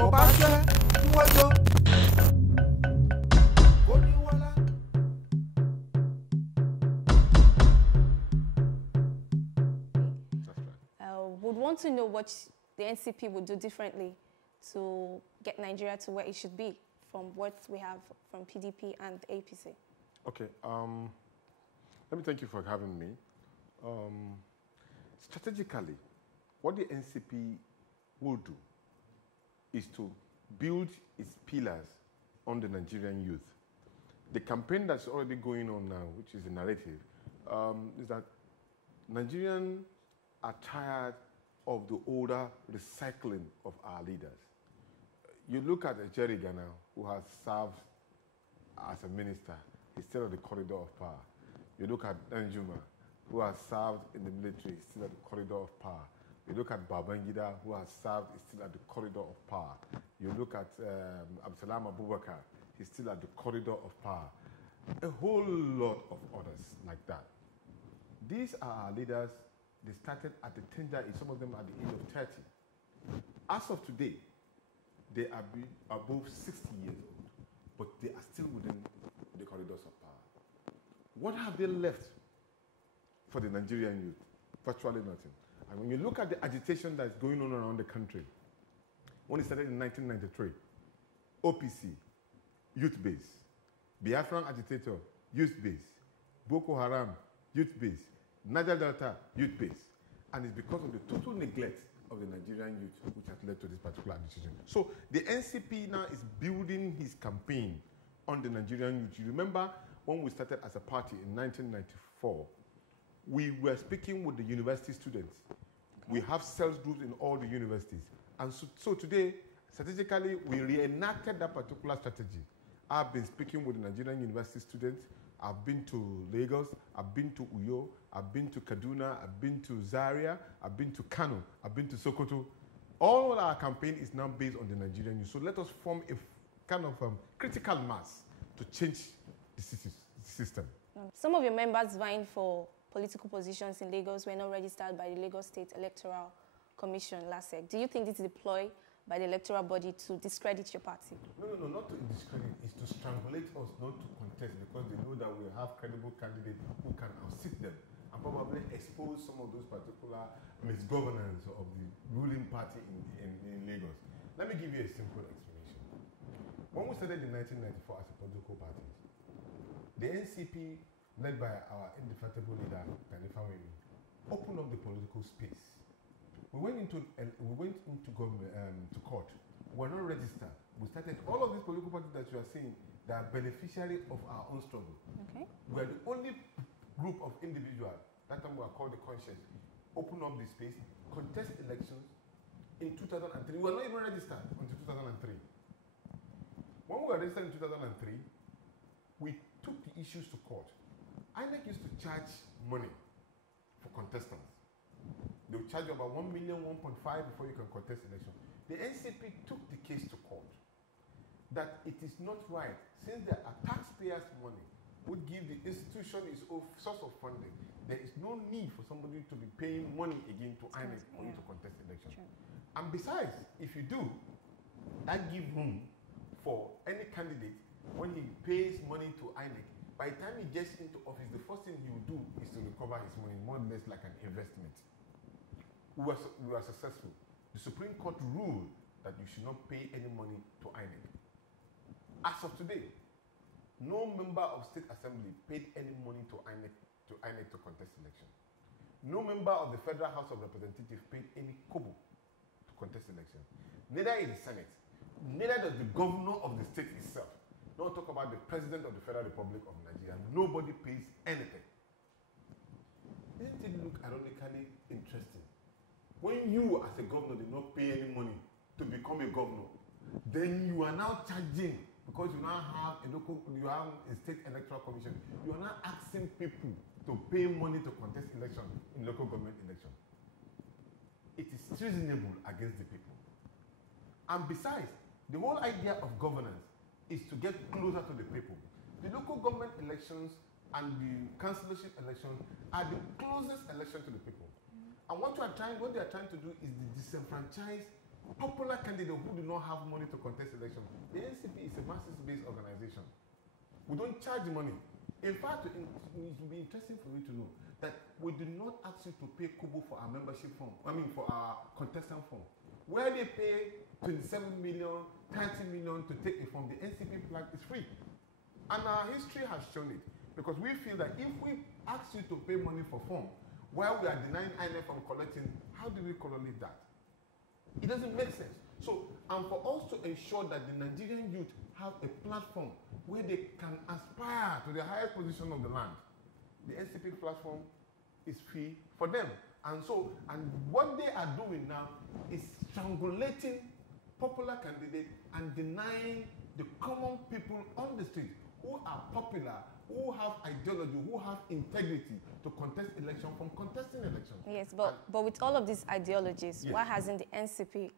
Would want to know what the NCP would do differently to get Nigeria to where it should be from what we have from PDP and APC. Okay, let me thank you for having me. Strategically, what the NCP will do is to build its pillars on the Nigerian youth. The campaign that's already going on now, which is the narrative, is that Nigerians are tired of the older recycling of our leaders. You look at Jerry Ghana, who has served as a minister, he's still at the corridor of power. You look at Danjuma, who has served in the military, he's still at the corridor of power. You look at Babangida, who has served, is still at the corridor of power. You look at Absalam Abubakar, he's still at the corridor of power. A whole lot of others like that. These are our leaders. They started at the tender age, some of them at the age of 30. As of today, they are above 60 years old, but they are still within the corridors of power. What have they left for the Nigerian youth? Virtually nothing. And when you look at the agitation that's going on around the country, when it started in 1993, OPC, youth base, Biafran agitator, youth base, Boko Haram, youth base, Niger Delta, youth base. And it's because of the total neglect of the Nigerian youth which has led to this particular agitation. So the NCP now is building his campaign on the Nigerian youth. You remember when we started as a party in 1994, we were speaking with the university students. We have sales groups in all the universities. And so today, strategically, we reenacted that particular strategy. I've been speaking with the Nigerian university students. I've been to Lagos, I've been to Uyo, I've been to Kaduna, I've been to Zaria, I've been to Kano, I've been to Sokoto. All our campaign is now based on the Nigerian youth. So let us form a kind of critical mass to change the system. Some of your members vying for political positions in Lagos were not registered by the Lagos State Electoral Commission last year. Do you think this is a ploy by the electoral body to discredit your party? No, not to discredit. It's to strangulate us not to contest because they know that we have credible candidates who can outsit them and probably expose some of those particular misgovernance of the ruling party in Lagos. Let me give you a simple explanation. When we started in 1994 as a political party, the NCP, led by our indefatigable leader, Khalifa Wemi, opened up the political space. We went into government, to court. We're not registered. We started all of these political parties that you are seeing that are beneficiary of our own struggle. Okay. We're the only group of individuals, that time we were called the conscience, open up the space, contest elections in 2003. We were not even registered until 2003. When we were registered in 2003, we took the issues to court. INEC used to charge money for contestants. They will charge you about 1 million, 1.5 before you can contest election. The NCP took the case to court that it is not right, since there are taxpayers' money would give the institution its source of funding. There is no need for somebody to be paying money again to INEC for you to contest election. Sure. And besides, if you do, that gives room for any candidate when he pays money to INEC. By the time he gets into office, the first thing he will do is to recover his money, more or less like an investment. We were successful. The Supreme Court ruled that you should not pay any money to INEC. As of today, no member of State Assembly paid any money to INEC to contest election. No member of the Federal House of Representatives paid any kobo to contest election. Neither in the Senate, neither does the governor of the state itself. Don't talk about the President of the Federal Republic of Nigeria. Nobody pays anything. Isn't it look ironically interesting? When you, as a governor, did not pay any money to become a governor, then you are now charging, because you now have a state electoral commission, you are now asking people to pay money to contest election in local government election. It is treasonable against the people. And besides, the whole idea of governance is to get closer to the people. The local government elections and the councillorship elections are the closest election to the people. And what they are trying to do is to disenfranchise popular candidates who do not have money to contest elections. The NCP is a masses-based organization. We don't charge money. In fact, it will be interesting for you to know that we do not ask you to pay kobo for our membership form, for our contestant form. Where they pay 27 million, 30 million to take it from the NCP flag is free. And our history has shown it. Because we feel that if we ask you to pay money for form, while we are denying INF from collecting, how do we correlate that? It doesn't make sense. So, and for us to ensure that the Nigerian youth have a platform where they can aspire to the highest position of the land, the NCP platform is free for them. And so, and what they are doing now is strangulating popular candidates and denying the common people on the street who are popular, who have ideology, who have integrity to contest election from contesting elections. Yes, but with all of these ideologies, yes, why hasn't the NCP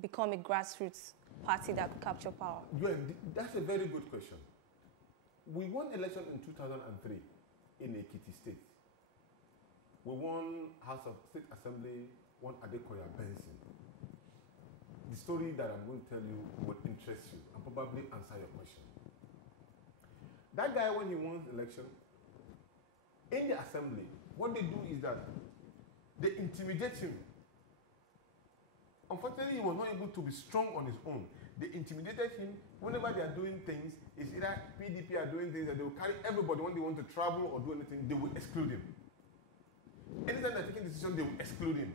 become a grassroots party that could capture power? Yeah, that's a very good question. We won election in 2003 in Ekiti State. We won House of State Assembly, won Adekoya Benson. The story that I'm going to tell you will interest you and probably answer your question. That guy, when he won the election, in the assembly, what they do is that they intimidate him. Unfortunately, he was not able to be strong on his own. They intimidated him. Whenever they are doing things, it's either PDP are doing things that they will carry everybody when they want to travel or do anything, they will exclude him. Anytime they're taking decisions, they will exclude him.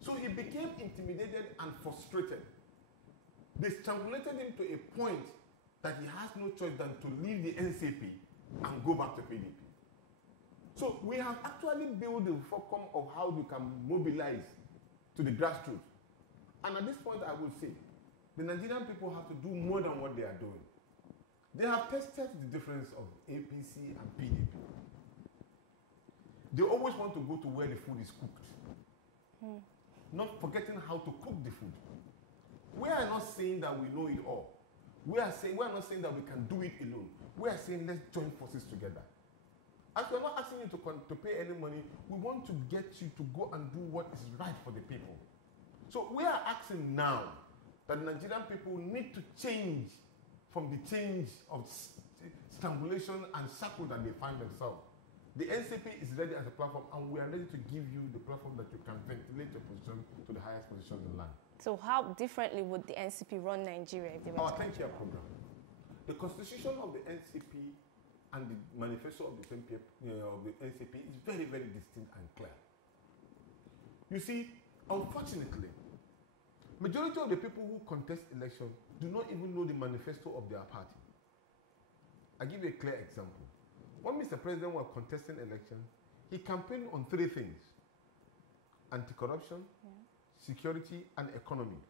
So he became intimidated and frustrated. They strangulated him to a point that he has no choice than to leave the NCP and go back to PDP. So we have actually built the fulcrum of how we can mobilize to the grassroots. And at this point, I will say, the Nigerian people have to do more than what they are doing. They have tested the difference of APC and PDP. They always want to go to where the food is cooked, not forgetting how to cook the food. We are not saying that we know it all. We are not saying that we can do it alone. We are saying let's join forces together. As we are not asking you to pay any money, we want to get you to go and do what is right for the people. So we are asking now that Nigerian people need to change from the change of strangulation and shackle that they find themselves. The NCP is ready as a platform, and we are ready to give you the platform that you can ventilate your position to the highest position in the land. So how differently would the NCP run Nigeria if they were our 10-year program? The constitution of the NCP and the manifesto of the NCP is very, very distinct and clear. You see, unfortunately, majority of the people who contest election do not even know the manifesto of their party. I'll give you a clear example. When Mr. President was contesting election, he campaigned on three things: anti-corruption, security, and economy.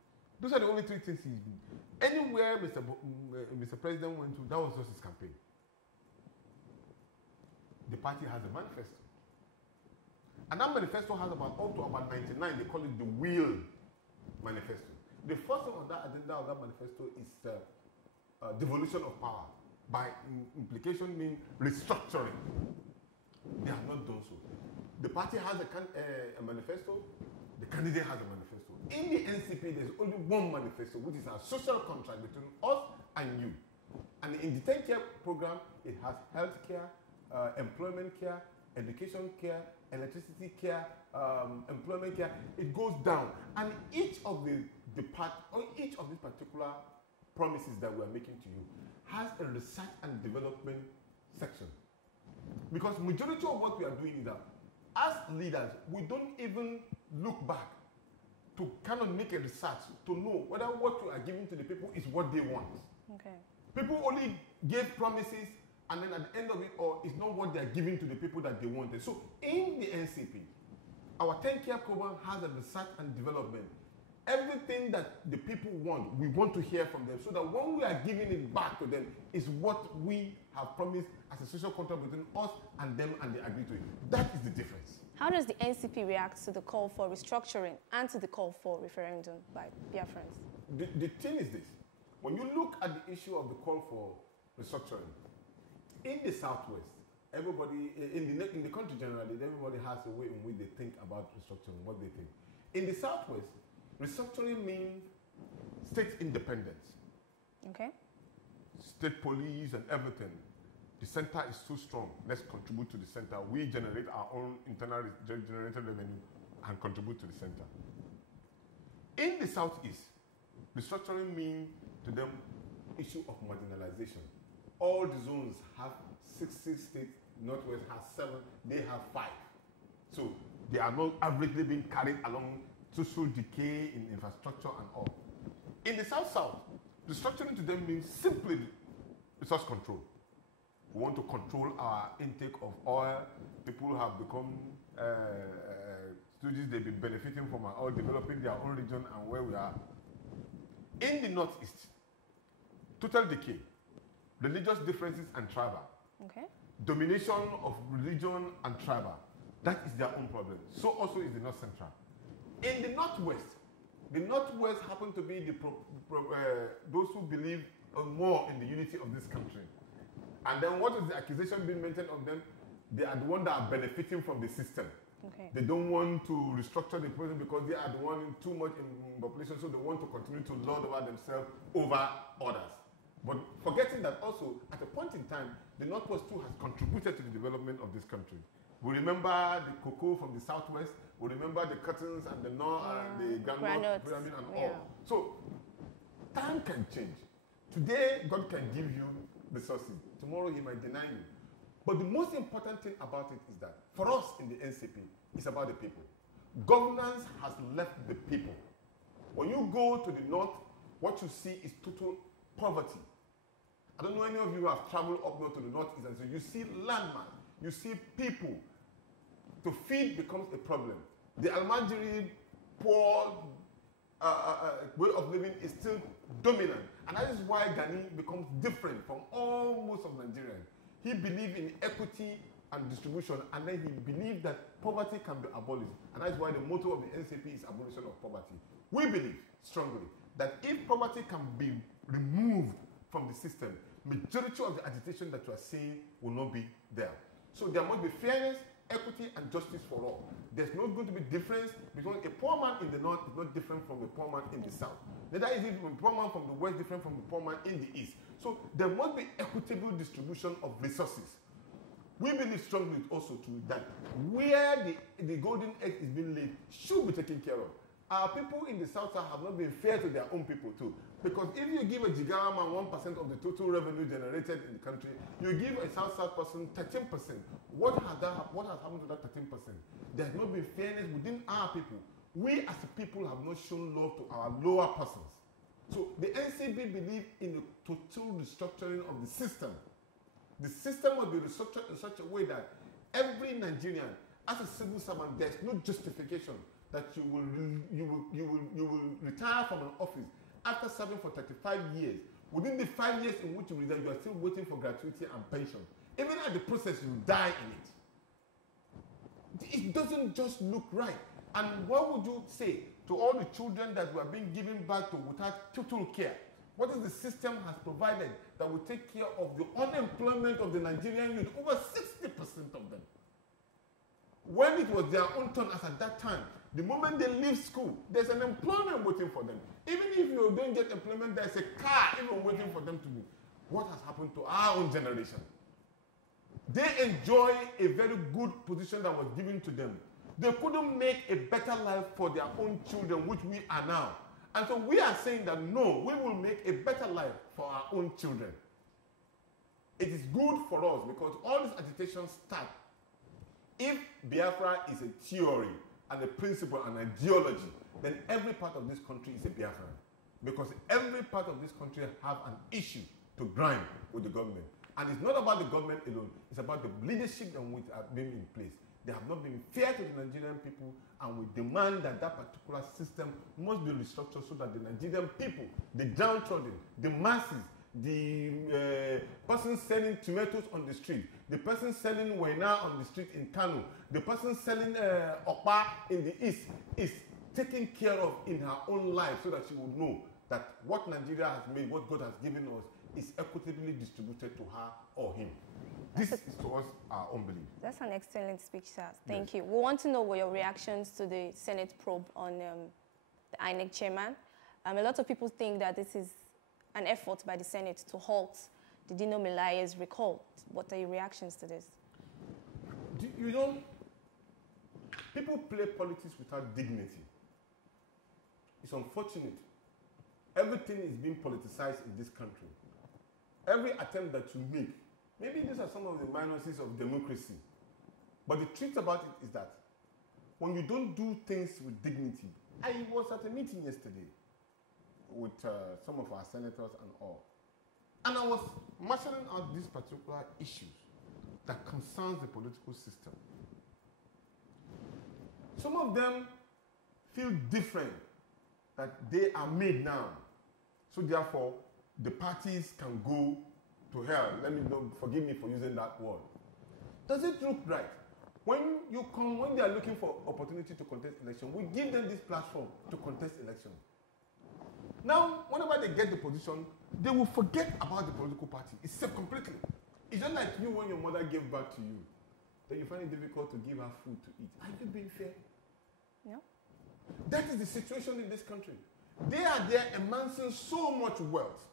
Those are the only three things he did. Anywhere Mr. President went to, that was just his campaign. The party has a manifesto. And that manifesto has up to about 99, they call it the wheel manifesto. The first one on that agenda of that manifesto is devolution of power. By implication, mean restructuring. They have not done so. The party has a manifesto, the candidate has a manifesto. In the NCP, there's only one manifesto, which is our social contract between us and you. And in the 10-year program, it has healthcare, employment care, education care, electricity care, employment care. It goes down. And each of these particular promises that we are making to you has a research and development section. Because majority of what we are doing is that as leaders, we don't even look back to kind of make a research to know whether what you are giving to the people is what they want. Okay. People only gave promises, and then at the end of it all, it's not what they're giving to the people that they wanted. So in the NCP, our 10-year program has a research and development. Everything that the people want, we want to hear from them, so that when we are giving it back to them, is what we have promised as a social contract between us and them, and they agree to it. That is the difference. How does the NCP react to the call for restructuring and to the call for referendum by Biafrans? The thing is this. When you look at the issue of the call for restructuring, in the Southwest, everybody, in the country generally, everybody has a way in which they think about restructuring, what they think. In the Southwest, restructuring means state independence. Okay. State police and everything. The center is too strong. Let's contribute to the center. We generate our own internal generated revenue and contribute to the center. In the Southeast, restructuring means to them issue of marginalization. All the zones have 60 states, Northwest has 7, they have 5. So they are not averagely being carried along social decay in infrastructure and all. In the South-South, restructuring to them means simply resource control. We want to control our intake of oil. People have become studies, they've been benefiting from our oil, developing their own region and where we are. In the Northeast, total decay, religious differences and tribal. Okay. Domination of religion and tribal. That is their own problem. So also is the North Central. In the Northwest happen to be those who believe more in the unity of this country. And then what is the accusation being maintained of them? They are the ones that are benefiting from the system. Okay. They don't want to restructure the person because they are the one too much in population, so they want to continue to lord over themselves over others. But forgetting that also, at a point in time, the Northwest too has contributed to the development of this country. We remember the cocoa from the Southwest, we remember the curtains and the North, the Grand Pyramid and all. So, time can change. Today, God can give you resources. Tomorrow, He might deny you. But the most important thing about it is that, for us in the NCP, it's about the people. Governance has left the people. When you go to the North, what you see is total poverty. I don't know any of you who have traveled up north to the Northeast, and so you see landmass, you see people. To feed becomes a problem. The Almajiri poor way of living is still dominant. And that is why Ghani becomes different from most of Nigeria. He believed in equity and distribution, and then he believed that poverty can be abolished. And that is why the motto of the NCP is abolition of poverty. We believe strongly that if poverty can be removed from the system, majority of the agitation that you are seeing will not be there. So there must be fairness, equity, and justice for all. There's not going to be difference because a poor man in the North is not different from a poor man in the South. Neither is it a poor man from the West different from the poor man in the East. So there must be equitable distribution of resources. We believe strongly also too that where the golden egg is being laid should be taken care of. Our people in the South have not been fair to their own people too. Because if you give a Jigawa man 1% of the total revenue generated in the country, you give a South person 13%. What has happened to that 13%? There has not been fairness within our people. We as a people have not shown love to our lower persons. So the NCP believe in a total restructuring of the system. The system must be restructured in such a way that every Nigerian, as a civil servant, there's no justification that you will retire from an office after serving for 35 years. Within the 5 years in which you resign, you are still waiting for gratuity and pension. Even at the process, you die in it. It doesn't just look right. And what would you say to all the children that were being given back to without total care? What is the system has provided that will take care of the unemployment of the Nigerian youth? Over 60% of them. When it was their own turn, as at that time, the moment they leave school, there's an employment waiting for them. Even if you don't get employment, there's a car even waiting for them to do. What has happened to our own generation? They enjoy a very good position that was given to them. They couldn't make a better life for their own children, which we are now. And so we are saying that no, we will make a better life for our own children. It is good for us because all these agitations start. If Biafra is a theory and a principle and ideology, then every part of this country is a Biafran. Because every part of this country have an issue to grind with the government. And it's not about the government alone, it's about the leadership and which have been in place. They have not been fair to the Nigerian people, and we demand that that particular system must be restructured so that the Nigerian people, the downtrodden, the masses, the person selling tomatoes on the street, the person selling waina on the street in Kano, the person selling okpa in the East is taken care of in her own life so that she will know that what Nigeria has made, what God has given us, is equitably distributed to her or him. This is towards our own belief. That's an excellent speech, sir. Thank you. We want to know what your reactions to the Senate probe on the INEC chairman. A lot of people think that this is an effort by the Senate to halt the Dino Melaye's recall. What are your reactions to this? You know, people play politics without dignity. It's unfortunate. Everything is being politicized in this country. Every attempt that you make, maybe these are some of the minuses of democracy, but the truth about it is that when you don't do things with dignity, I was at a meeting yesterday with some of our senators and all, and I was marshalling out these particular issues that concerns the political system. Some of them feel different, that they are made now. So therefore, the parties can go to hell. Forgive me for using that word. Does it look right? When they are looking for opportunity to contest election, we give them this platform to contest election. Now, whenever they get the position, they will forget about the political party. It's completely. It's just like you when your mother gave birth to you, that you find it difficult to give her food to eat. Are you being fair? No. That is the situation in this country. They are there amassing so much wealth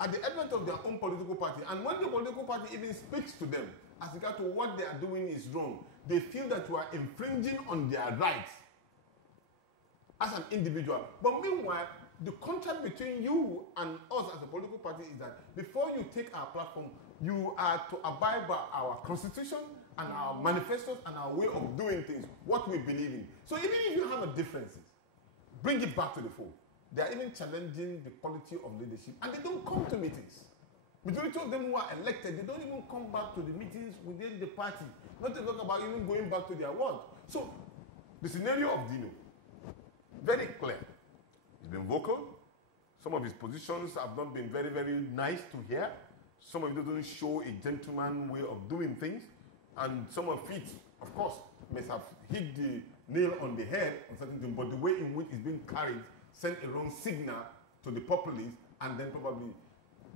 at the advent of their own political party. And when the political party even speaks to them as regard to what they are doing is wrong, they feel that you are infringing on their rights as an individual. But meanwhile, the contract between you and us as a political party is that before you take our platform, you are to abide by our constitution and our manifestos and our way of doing things, what we believe in. So even if you have a differences, bring it back to the fore. They are even challenging the quality of leadership, and they don't come to meetings. Majority of them who are elected, they don't even come back to the meetings within the party. Not to talk about even going back to their ward. So the scenario of Dino, very clear. He's been vocal. Some of his positions have not been very, very nice to hear. Some of it doesn't show a gentleman way of doing things. And some of it, of course, may have hit the nail on the head on certain things, but the way in which it's being carried sent a wrong signal to the populace, and then probably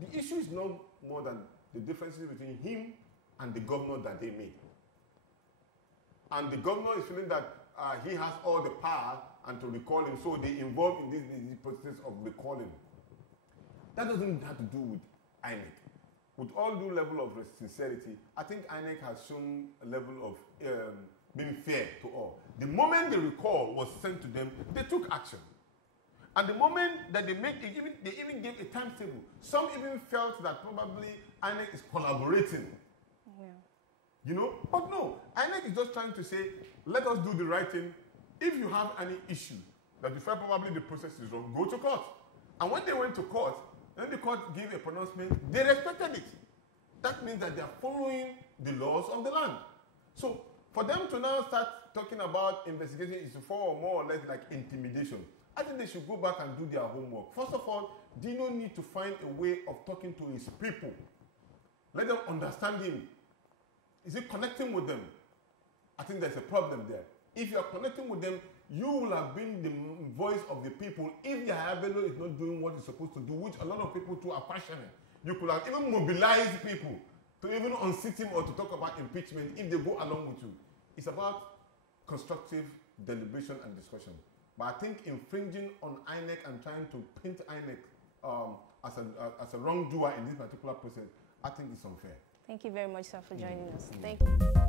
the issue is no more than the differences between him and the governor that they made. And the governor is feeling that he has all the power and to recall him, so they involve in this process of recalling. That doesn't have to do with INEC. With all due level of sincerity, I think INEC has shown a level of being fair to all. The moment the recall was sent to them, they took action. And the moment that they even gave a timetable. Some even felt that probably INEC is collaborating. Yeah. You know? But no, INEC is just trying to say, let us do the right thing. If you have any issue that you feel probably the process is wrong, go to court. And when they went to court, then the court gave a pronouncement, they respected it. That means that they are following the laws of the land. So for them to now start talking about investigation is more or less like intimidation. I think they should go back and do their homework. First of all, Dino needs to find a way of talking to his people. Let them understand him. Is he connecting with them? I think there's a problem there. If you are connecting with them, you will have been the voice of the people. If Yahya Bello is not doing what he's supposed to do, which a lot of people too are passionate, you could have even mobilized people to even unseat him or to talk about impeachment if they go along with you. It's about constructive deliberation and discussion. But I think infringing on INEC and trying to paint INEC as a wrongdoer in this particular process, I think it's unfair. Thank you very much, sir, for joining us. Thank you.